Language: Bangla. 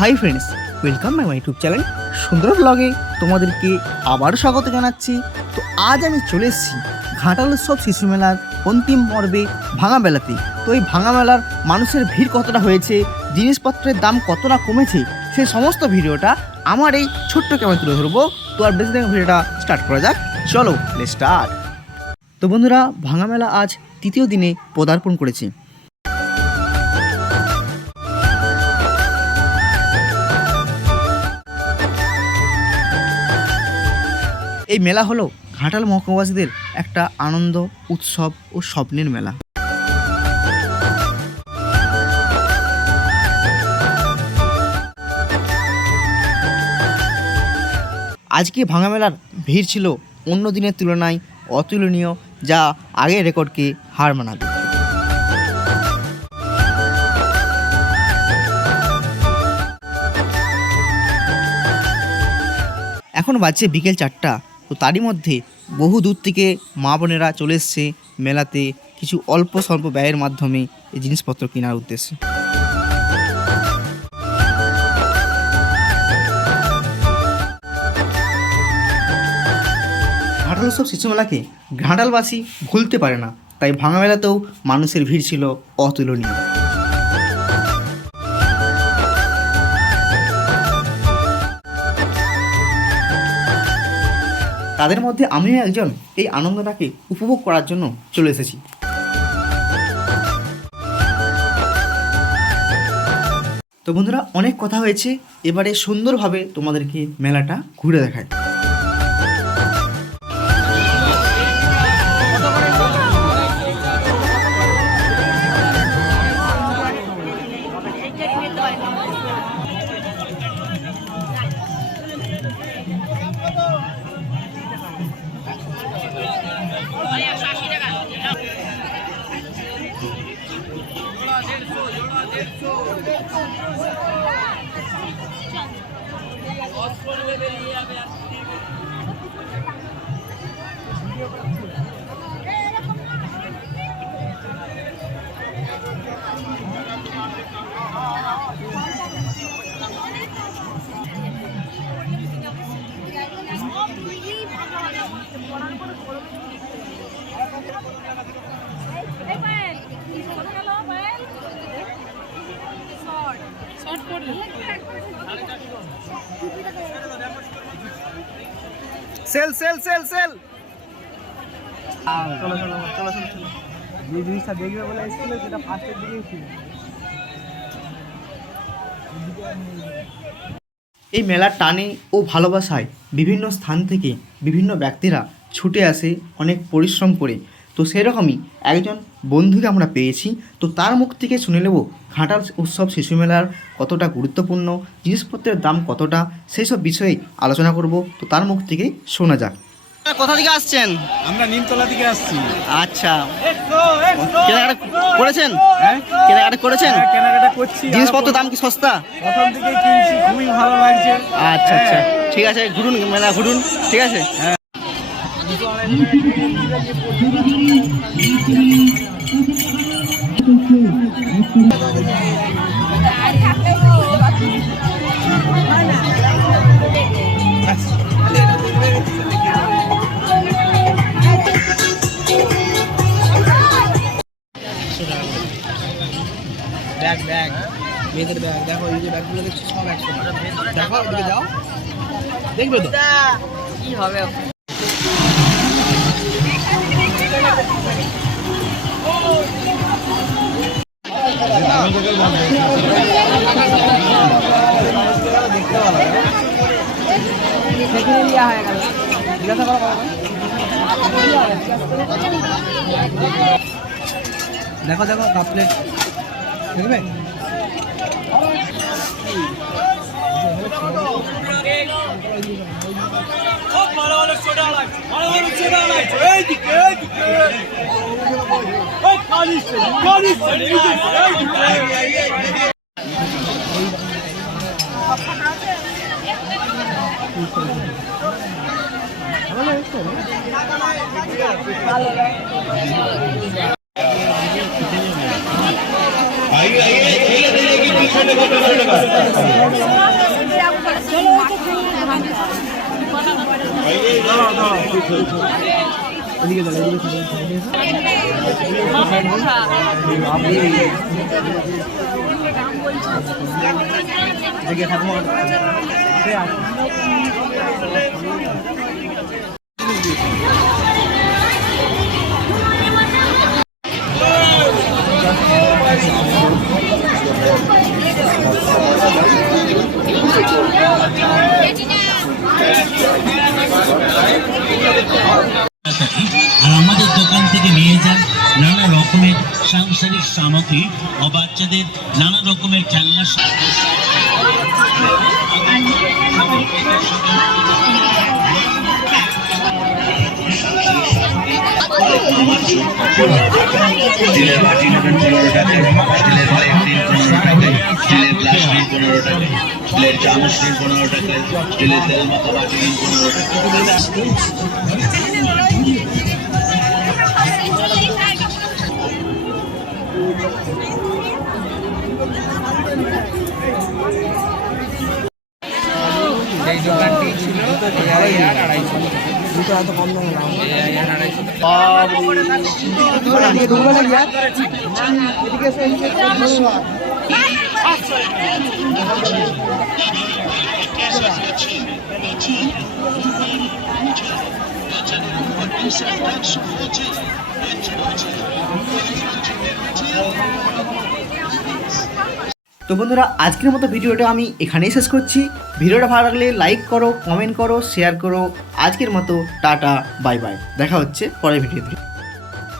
Hi friends welcome my YouTube channel সুন্দর ব্লগে তোমাদেরকে আবারও স্বাগত জানাচ্ছি। তো আজ আমি চলে এসেছি ঘাটাল উৎসব শিশু মেলার অন্তিম পর্বে ভাঙা মেলাতে। তো এই ভাঙা মেলার মানুষের ভিড় কতটা হয়েছে, জিনিসপত্রের দাম কতটা কমেছে সেই সমস্ত ভিডিওটা আমার এই ছোট্ট ক্যামেরা তুলে ধরবো। তো আর বেশি ভিডিওটা স্টার্ট করা যাক। চলো স্টার্ট তো বন্ধুরা, ভাঙা মেলা আজ তৃতীয় দিনে পদার্পণ করেছে। এই মেলা হলো ঘাটাল মহকুমাবাসীদের একটা আনন্দ, উৎসব ও স্বপ্নের মেলা। আজকে ভাঙা মেলার ভিড় ছিল অন্য দিনের তুলনায় অতুলনীয়, যা আগের রেকর্ডকে হার মানাবে। এখন বাজছে বিকেল চারটা। তো তারই মধ্যে বহু দূর থেকে মা বোনেরা চলে এসছে মেলাতে কিছু অল্প স্বল্প ব্যয়ের মাধ্যমে এই জিনিসপত্র কেনার উদ্দেশ্যে। ঘাটাল উৎসব শিশু মেলাকে ঘাটালবাসী ভুলতে পারে না। তাই ভাঙা মেলাতেও মানুষের ভিড় ছিল অতুলনীয়। তাদের মধ্যে আমিও একজন এই আনন্দটাকে উপভোগ করার জন্য চলে এসেছি। তো বন্ধুরা, অনেক কথা হয়েছে। এবারে সুন্দরভাবে তোমাদেরকে মেলাটা ঘুরে দেখায়। অস্ত্র বেরিয়ে যাবে আর video sale sale sale sale. চলো চলো চলো চলো চলো যে জিনিসটা দেখবে বলে এসেছিল সেটা ফার্স্টের দিকেই ছিল এই মেলার টানে ও ভালোবাসায় বিভিন্ন স্থান থেকে বিভিন্ন ব্যক্তিরা ছুটে আসে অনেক পরিশ্রম করে। তো সেরকমই একজন বন্ধুকে আমরা পেয়েছি তো তার মুখ থেকে শুনে নেব ঘাটাল উৎসব শিশু মেলার কতটা গুরুত্বপূর্ণ জিনিসপত্রের দাম কতটা সেই সব বিষয়ে আলোচনা করব তো তার মুখ থেকে শোনা যাক। কোথা থেকে আসছেন? আমরা নিমতলা থেকে আসছি। আচ্ছা। কেনাকাটা করেছেন? হ্যাঁ? কেনাকাটা করেছেন? হ্যাঁ, কেনাকাটা করছি। জিনিসপত্রের দাম কি সস্তা? প্রথম থেকেই কিনছি খুবই ভালো লাগছে। আচ্ছা আচ্ছা। ঠিক আছে ঘুরুন মেলা ঘুরুন। ঠিক আছে? ব্যাগ ব্যাগ মেয়েদের ব্যাগ দেখো, এই যে ব্যাগগুলো দেখছি, সব একশো দেখো ওদিকে দেখবে তো? জিজ্ঞাসা করো দেখো দেখো, কাপ প্লেট দেখবে? ভালো ভালো সোডা লাগছে ভালো সোডা এই দিকে এই দিকে। आइए आइए धीरे धीरे की पीछे देखो पीछे देखो आइए दादा दादा এদিকে দাঁড়া, এদিকে ঠাকুমা এ আয়। আর সাংসারিক সামগ্রী ও বাচ্চাদের নানা রকমের খেলনা পনেরো টাকা স্টিলের তেল বাটি পনেরো টাকা দুটো এত কম দামে এদিকে নাকি আর? এদিকে এসো, এদিকে এসো। তো বন্ধুরা আজকের মতো ভিডিওটা আমি এখানেই শেষ করছি ভিডিওটা ভালো লাগলে লাইক করো কমেন্ট করো শেয়ার করো আজকের মতো টাটা বাই বাই দেখা হচ্ছে পরের ভিডিওতে